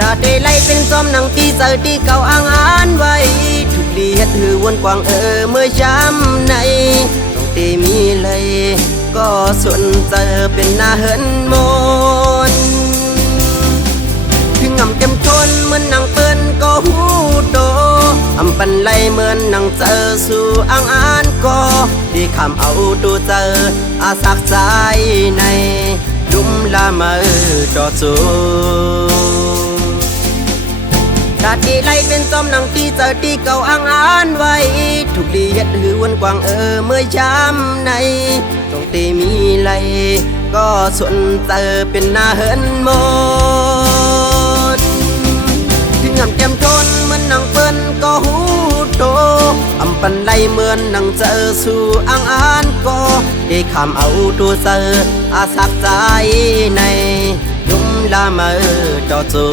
ถ้าได้ไล่เป็นซ้อมหนังที่เจอที่เก่าอ้างอ่านไว้ทุกดีเฮ็ดหือวนกวางเมื่อช้ำในต้องตีมีเลยก็ส่วนเจอเป็นหน้าเหินมนถึงอำเต็มทนเหมือนนางเปิ้นก็หูโตอำปันไล่เหมือนนางเจอสู่อ้างอ่านก็ที่คำเอาตัวเจออาสักใจในลุ่มละเมอจอดสูถ้าที่ไล่เป็นซ้อมหนังที่เจอที่เก่าอ้างอ่านไว้ทุกดีเฮ็ดหือวนกวางเมื่อช้ำในต้องตีมีไล่ก็ส่วนเจอเป็นหน้าเหินมนถึงอำแก้มทนเหมือนนางเปิ้นก็หูโตอำปันไล่เหมือนนางเจอสู่อ้างอ่านก็ได้คำเอาตัวเจออาสักใจในลุ่มละเมอจอดสู